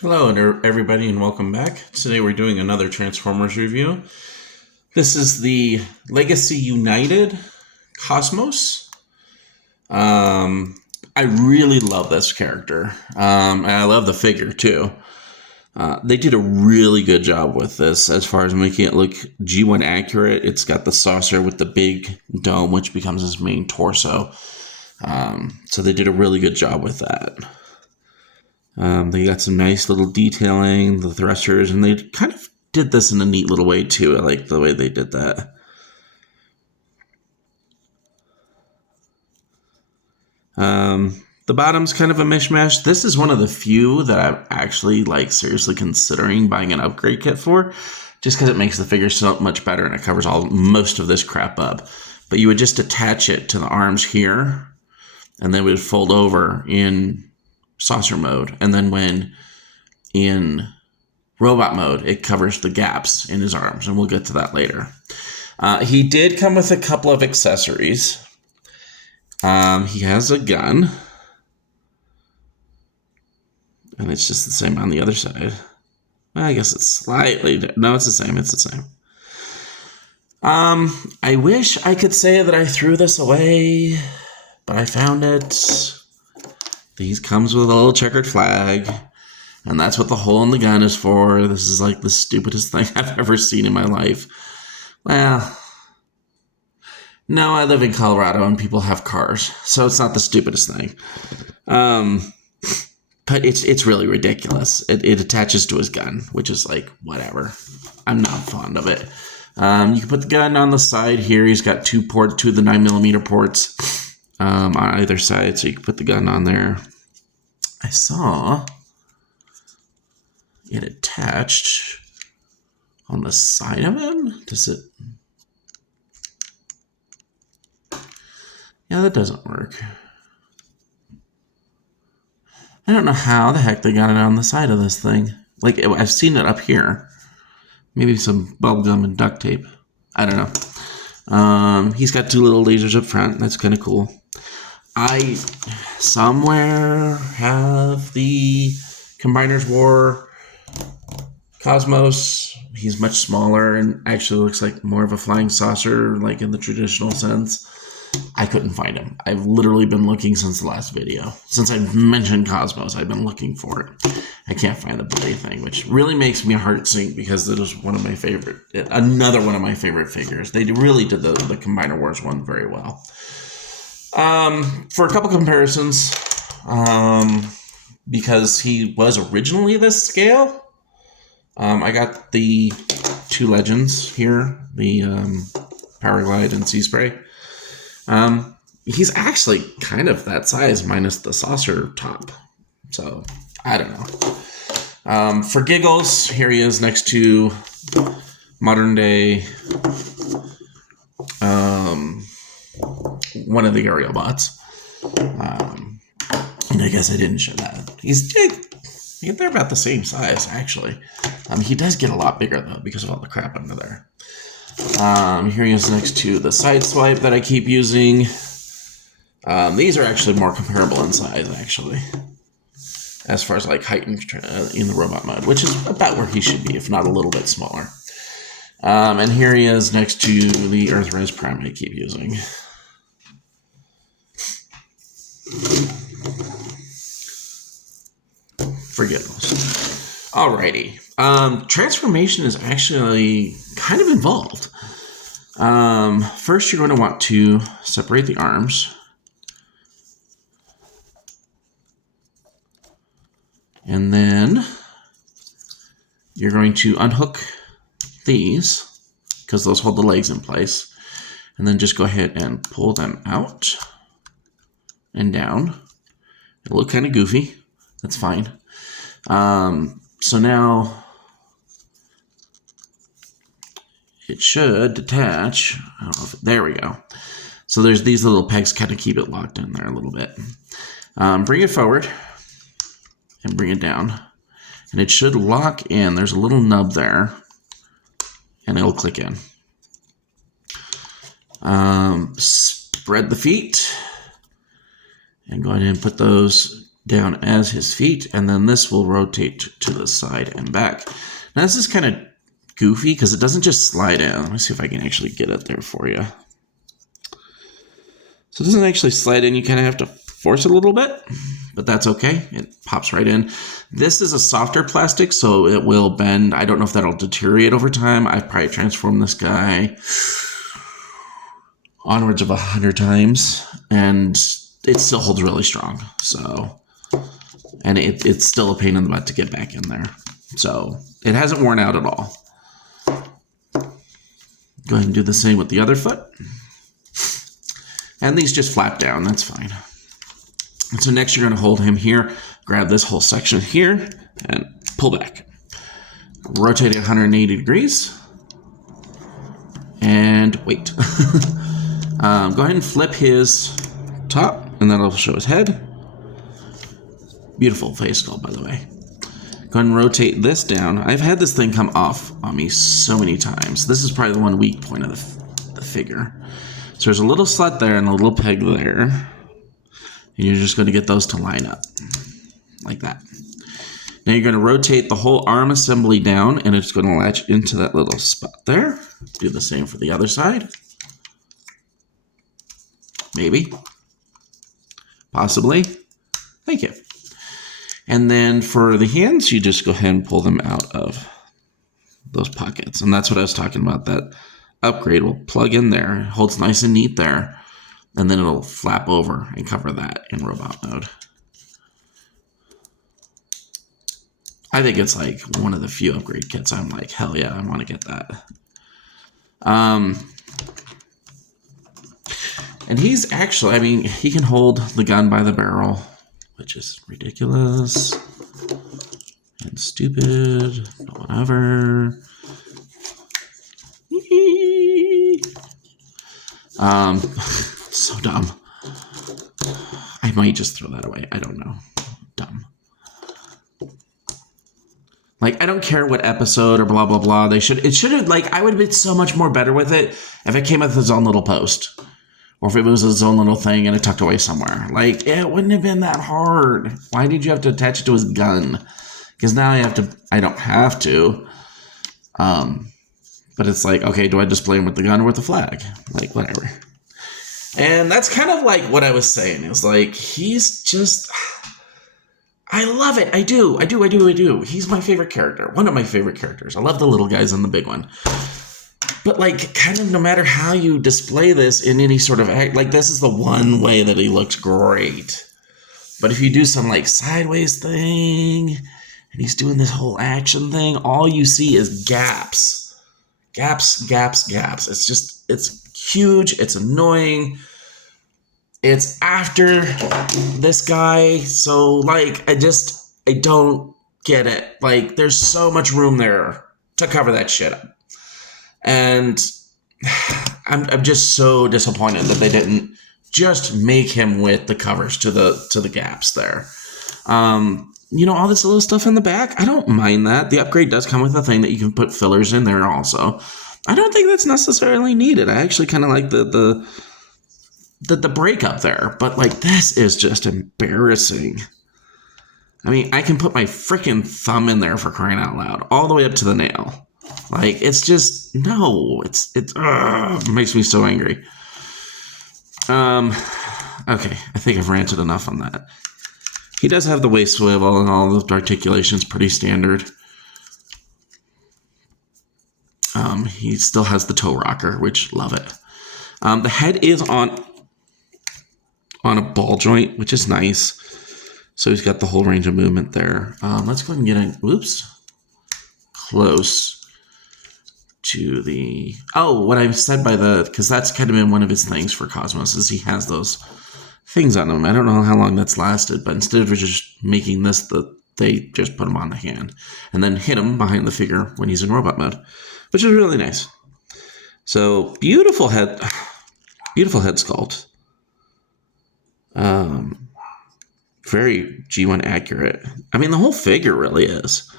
Hello, everybody, and welcome back. Today we're doing another Transformers review. This is the Legacy United Cosmos. I really love this character, and I love the figure too. They did a really good job with this as far as making it look G1 accurate. It's got the saucer with the big dome, which becomes his main torso. So they did a really good job with that. They got some nice little detailing, the thrusters, and they kind of did this in a neat little way too. I like the way they did that. The bottom's kind of a mishmash. This is one of the few that I'm actually seriously considering buying an upgrade kit for, just because it makes the figure so much better and it covers most of this crap up. But you would just attach it to the arms here, and then it would fold over in saucer mode, and then when in robot mode it covers the gaps in his arms, and we'll get to that later. He did come with a couple of accessories. He has a gun, and it's just the same on the other side. Well, I guess it's slightly no, it's the same. I wish I could say that I threw this away, but I found it. These comes with a little checkered flag, and that's what the hole in the gun is for. This is like the stupidest thing I've ever seen in my life. Well, no, I live in Colorado and people have cars, so it's not the stupidest thing. But it's really ridiculous. It attaches to his gun, which is like, whatever. I'm not fond of it. You can put the gun on the side here. He's got two of the 9mm ports on either side, so you can put the gun on there. I saw it attached on the side of him. Does it? Yeah, that doesn't work. I don't know how the heck they got it on the side of this thing. I've seen it up here. Maybe some bubble gum and duct tape. I don't know. He's got two little lasers up front. That's kind of cool. I somewhere have the Combiners War Cosmos. He's much smaller and actually looks like more of a flying saucer, like in the traditional sense. I couldn't find him. I've literally been looking since the last video. Since I mentioned Cosmos, I've been looking for it. I can't find the bloody thing, which really makes me heart sink because it was another one of my favorite figures. They really did the Combiner Wars one very well. For a couple comparisons, because he was originally this scale, I got the two Legends here, the Powerglide and Sea Spray. He's actually kind of that size minus the saucer top. So, I don't know. For giggles, here he is next to modern day one of the aerial bots. And I guess I didn't show that. They're about the same size, actually. He does get a lot bigger, though, because of all the crap under there. Here he is next to the Sideswipe that I keep using. These are actually more comparable in size, actually, as far as height in the robot mode, which is about where he should be, if not a little bit smaller. And here he is next to the Earthrise Prime I keep using. Forget those. Alrighty. Transformation is actually kind of involved. First, you're going to want to separate the arms. And then you're going to unhook these, because those hold the legs in place. And then just go ahead and pull them out and down. It'll look kind of goofy. That's fine. So now it should detach. I don't know there we go. So there's these little pegs kind of keep it locked in there a little bit. Bring it forward and bring it down. And it should lock in. There's a little nub there. And it'll click in. Spread the feet. And go ahead and put those down as his feet, and then this will rotate to the side and back. Now this is kind of goofy because it doesn't just slide in. Let me see if I can actually get it there for you. So it doesn't actually slide in. You kind of have to force it a little bit, but that's okay. It pops right in. This is a softer plastic, so it will bend. I don't know if that'll deteriorate over time. I've probably transformed this guy onwards of 100 times, and it still holds really strong. So, and it's still a pain in the butt to get back in there. So it hasn't worn out at all. Go ahead and do the same with the other foot. And these just flap down, that's fine. And so next you're gonna hold him here, grab this whole section here, and pull back. Rotate it 180 degrees. And wait. Go ahead and flip his top, and that'll show his head. Beautiful face sculpt, by the way. Go ahead and rotate this down. I've had this thing come off on me so many times. This is probably the one weak point of the figure. So there's a little slut there and a little peg there. And you're just going to get those to line up. Like that. Now you're going to rotate the whole arm assembly down, and it's going to latch into that little spot there. Do the same for the other side. Maybe. Possibly. Thank you. And then for the hands, you just go ahead and pull them out of those pockets. And that's what I was talking about. That upgrade will plug in there, holds nice and neat there, and then it'll flap over and cover that in robot mode. I think it's like one of the few upgrade kits I'm like, hell yeah, I want to get that. And he's actually, I mean, he can hold the gun by the barrel, which is ridiculous and stupid, whatever. So dumb. I might just throw that away. I don't know. Dumb. Like, I don't care what episode or blah, blah, blah. It should have, like, I would have been so much more better with it if it came with its own little post. Or if it was its own little thing and it tucked away somewhere. Like, it wouldn't have been that hard. Why did you have to attach it to his gun? Because now I don't have to. But it's like, okay, do I display him with the gun or with the flag? Like, whatever. And that's kind of like what I was saying. It's like, he's just... I love it. I do. He's my favorite character. One of my favorite characters. I love the little guys and the big one. But, like, kind of no matter how you display this in any sort of act, like, this is the one way that he looks great. But if you do some, like, sideways thing, and he's doing this whole action thing, all you see is gaps. Gaps. It's just, it's huge. It's annoying. It's after this guy. So, like, I don't get it. Like, there's so much room there to cover that shit up. And I'm just so disappointed that they didn't just make him with the covers to the gaps there. You know, all this little stuff in the back, I don't mind that. The upgrade does come with a thing that you can put fillers in there also. I don't think that's necessarily needed. I actually kind of like the breakup there. But, like, this is just embarrassing. I mean, I can put my freaking thumb in there for crying out loud, all the way up to the nail. Like, it's just, no, it makes me so angry. Okay, I think I've ranted enough on that. He does have the waist swivel and all the articulations pretty standard. He still has the toe rocker, which love it. The head is on a ball joint, which is nice. So he's got the whole range of movement there. Let's go ahead and get it, close to the, what I've said because that's kind of been one of his things for Cosmos, is he has those things on him. I don't know how long that's lasted, but instead of just making this, they just put him on the hand and then hit him behind the figure when he's in robot mode, which is really nice. So beautiful head sculpt. Very G1 accurate. I mean, the whole figure really is.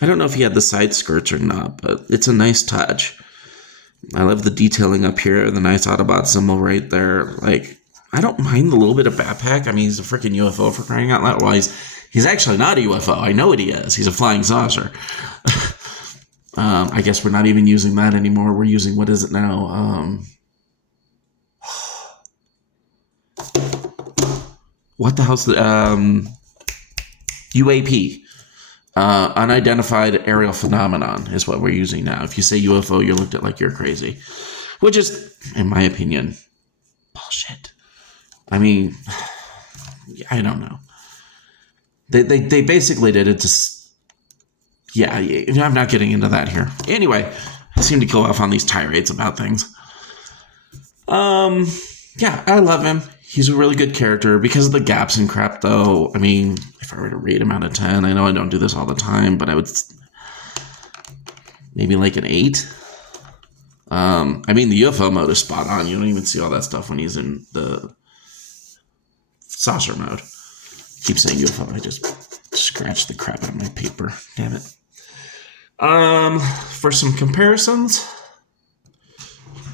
I don't know if he had the side skirts or not, but it's a nice touch. I love the detailing up here, the nice Autobot symbol right there. Like, I don't mind the little bit of backpack. I mean, he's a freaking UFO for crying out loud. Well, he's actually not a UFO. I know what he is. He's a flying saucer. I guess we're not even using that anymore. We're using, what is it now? What the hell's the UAP? Unidentified aerial phenomenon is what we're using now. If you say UFO, you're looked at like you're crazy, which is, in my opinion, bullshit. I mean, I don't know. They basically did it to. Yeah, I'm not getting into that here. Anyway, I seem to go off on these tirades about things. Yeah, I love him. He's a really good character because of the gaps and crap, though. I mean, if I were to rate him out of 10, I know I don't do this all the time, but I would maybe like an 8. I mean, the UFO mode is spot on. You don't even see all that stuff when he's in the saucer mode. Keep saying UFO. I just scratched the crap out of my paper. Damn it. For some comparisons,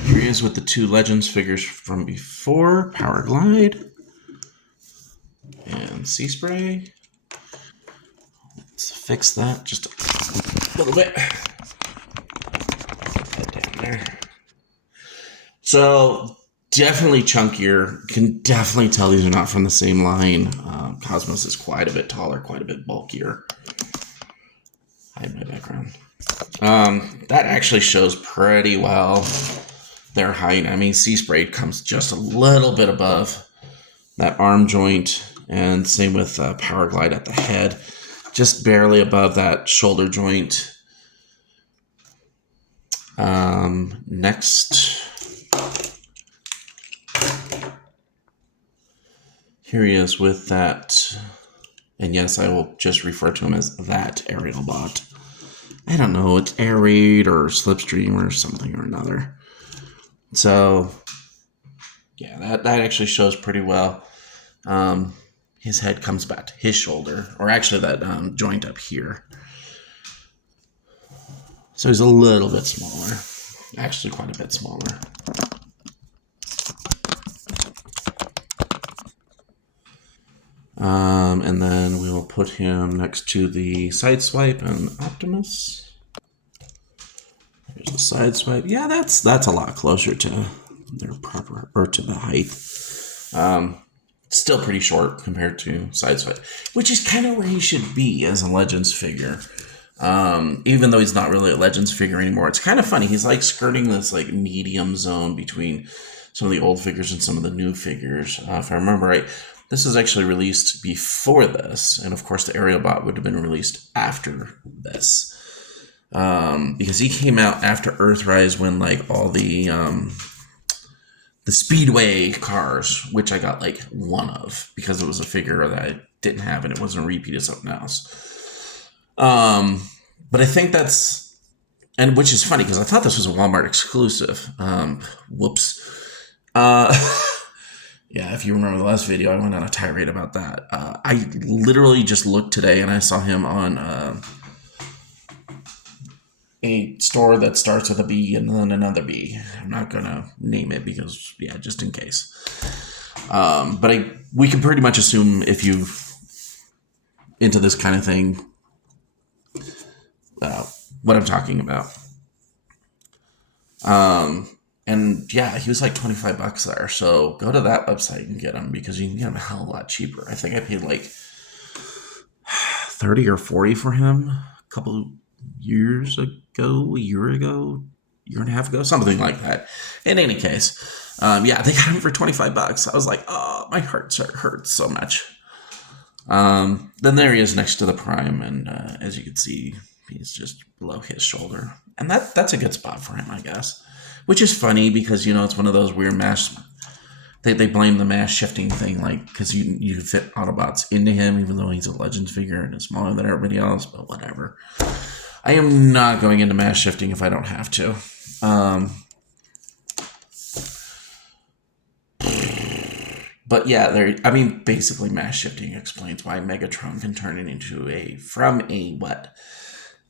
here he is with the 2 Legends figures from before, Power Glide and Sea Spray. Let's fix that just a little bit. Put that down there. So, definitely chunkier. Can definitely tell these are not from the same line. Cosmos is quite a bit taller, quite a bit bulkier. Hide my background. That actually shows pretty well their height. I mean, Sea Spray comes just a little bit above that arm joint, and same with Power Glide at the head, just barely above that shoulder joint. Next, here he is with that, and yes, I will just refer to him as that aerial bot. I don't know, it's Air Raid or Slipstream or something or another. So, yeah, that actually shows pretty well. His head comes back to his shoulder, or actually that joint up here. So he's a little bit smaller. Actually, quite a bit smaller. And then we will put him next to the Sideswipe and Optimus. There's the Sideswipe. Yeah, that's a lot closer to their proper, or to the height. Still pretty short compared to Sideswipe, which is kind of where he should be as a Legends figure. Even though he's not really a Legends figure anymore, it's kind of funny. He's like skirting this like medium zone between some of the old figures and some of the new figures. If I remember right, this was actually released before this, and of course the Aerial Bot would have been released after this, because he came out after Earthrise when like all the Speedway cars, which I got like one of because it was a figure that I didn't have and it wasn't a repeat of something else. But I think that's, and which is funny because I thought this was a Walmart exclusive. Whoops. Yeah, if you remember the last video, I went on a tirade about that. I literally just looked today and I saw him on a store that starts with a B and then another B. I'm not going to name it because, yeah, just in case. But we can pretty much assume if you're into this kind of thing, what I'm talking about. And yeah, he was like $25 there. So go to that website and get him because you can get him a hell of a lot cheaper. I think I paid like $30 or $40 for him a couple years ago, a year and a half ago, something like that. In any case, yeah, they got him for $25. I was like, oh, my heart hurts so much. Then there he is next to the Prime, and as you can see, he's just below his shoulder. And that's a good spot for him, I guess. Which is funny because, you know, it's one of those weird mass... They blame the mass shifting thing, like, because you fit Autobots into him, even though he's a Legends figure and is smaller than everybody else, but whatever. I am not going into mass shifting if I don't have to. But yeah, basically mass shifting explains why Megatron can turn it into from a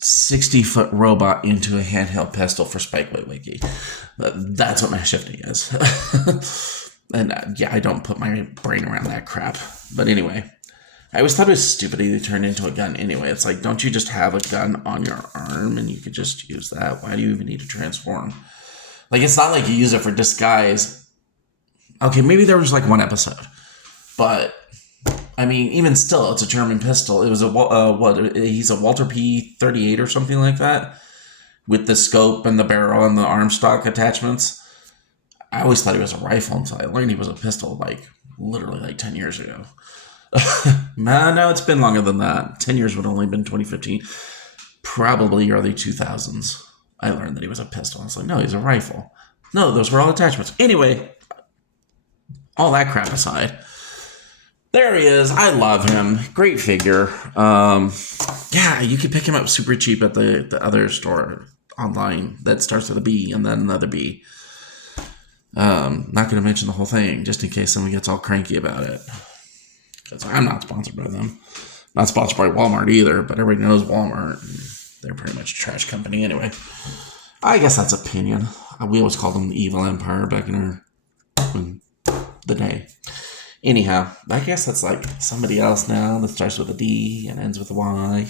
60-foot robot into a handheld pistol for Spike Witwicky. That's what mass shifting is. And yeah, I don't put my brain around that crap. But anyway, I always thought it was stupid they turned into a gun anyway. It's like, don't you just have a gun on your arm and you could just use that? Why do you even need to transform? Like, it's not like you use it for disguise. Okay, maybe there was like one episode. But, I mean, even still, it's a German pistol. It was he's a Walter P38 or something like that. With the scope and the barrel and the arm stock attachments. I always thought he was a rifle until I learned he was a pistol, like, literally like 10 years ago. No, it's been longer than that. 10 years would have only been 2015. Probably early 2000s. I learned that he was a pistol. I was like, no, he's a rifle. No, those were all attachments. Anyway, all that crap aside, there he is. I love him. Great figure. Yeah, you could pick him up super cheap at the other store online that starts with a B and then another B. Not going to mention the whole thing, just in case someone gets all cranky about it. Because I'm not sponsored by them. Not sponsored by Walmart either, but everybody knows Walmart. They're pretty much a trash company anyway. I guess that's opinion. We always called them the Evil Empire back in the day. Anyhow, I guess that's like somebody else now that starts with a D and ends with a Y.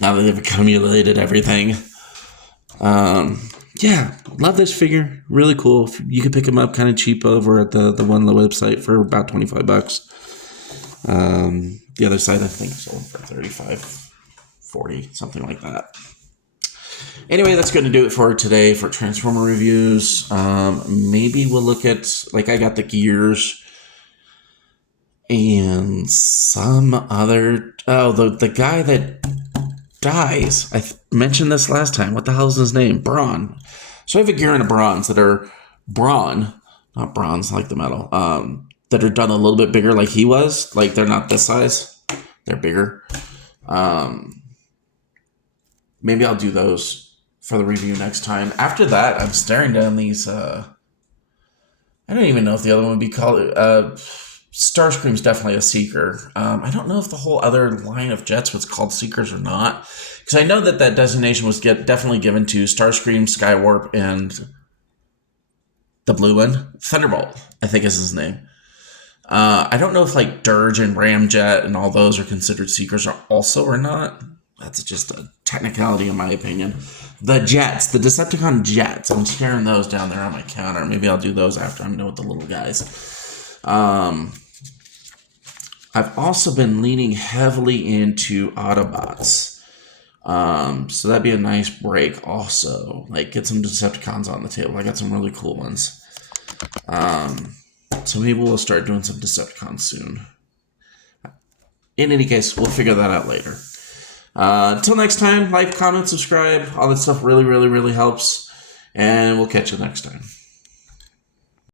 Now that they've accumulated everything. Yeah, love this figure. Really cool. You could pick him up kind of cheap over at the one website for about $25. The other side I think sold for $35, $40, something like that. Anyway, that's going to do it for today for Transformer reviews. Maybe we'll look at, like, I got the gears and some other, the guy that dies. I mentioned this last time. What the hell is his name? Brawn. So I have a gear and a bronze that are brawn, not bronze like the metal, that are done a little bit bigger like he was. Like, they're not this size. They're bigger. Maybe I'll do those for the review next time. After that, I'm staring down these, I don't even know if the other one would be called, Starscream's definitely a Seeker. I don't know if the whole other line of jets was called Seekers or not. Because I know that designation was definitely given to Starscream, Skywarp, and the blue one. Thunderbolt, I think is his name. I don't know if like Dirge and Ramjet and all those are considered Seekers also or not. That's just a technicality in my opinion. The jets, the Decepticon jets. I'm staring those down there on my counter. Maybe I'll do those after I'm done with the little guys. I've also been leaning heavily into Autobots. So that'd be a nice break also. Like, get some Decepticons on the table. I got some really cool ones. So maybe we'll start doing some Decepticons soon. In any case, we'll figure that out later. Until next time, like, comment, subscribe. All that stuff really, really, really helps. And we'll catch you next time.